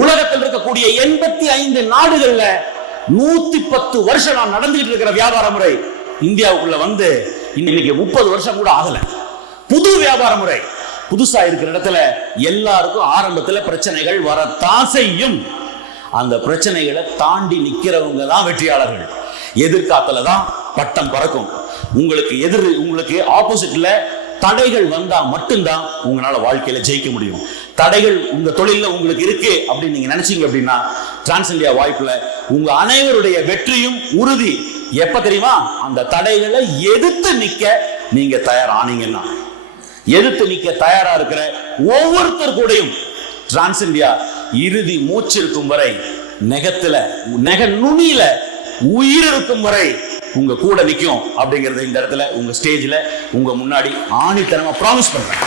உலகத்தில் இருக்கக்கூடிய 85 நாடுகள்ல 110 வருஷம் நான் நடந்துகிட்டு இருக்கிற வியாபார முறை இந்தியாவுக்குள்ள வந்து இன்னைக்கு 30 வருஷம் கூட ஆகல. புது வியாபார முறை. புதுசா இருக்கிற இடத்துல எல்லாருக்கும் ஆரம்பத்துல பிரச்சனைகள் வரத்தான் செய்யும். அந்த பிரச்சனைகளை தாண்டி நிக்கிறவங்க தான் வெற்றியாளர்கள். எதிர்காத்துல தான் பட்டம் பறக்கும். உங்களுக்கு ஆப்போசிட்ல தடைகள் வந்தா மட்டும்தான் உங்களால வாழ்க்கையில ஜெயிக்க முடியும். தடைகள் உங்க தொழில உங்களுக்கு இருக்கு அப்படின்னு நீங்க நினைச்சீங்க அப்படின்னா டிரான்ஸ் இந்தியா வாய்ப்புல உங்க அனைவருடைய வெற்றியும் உறுதி. எப்ப தெரியுமா? அந்த தடைகளை எதிர்த்து நிக்க நீங்க தயார் ஆனீங்கன்னா. எதிர்த்து நிக்க தயாரா இருக்கிற ஒவ்வொருத்தர் கூடயும் டிரான்ஸ் இந்தியா இறுதி மூச்சு இருக்கும் வரை, நெக நுனியில உயிர் இருக்கும் வரை உங்க கூட நிக்கும் அப்படிங்கறத இந்த இடத்துல உங்க ஸ்டேஜ்ல உங்க முன்னாடி ஆணித்தனமா ப்ராமிஸ் பண்றேன்.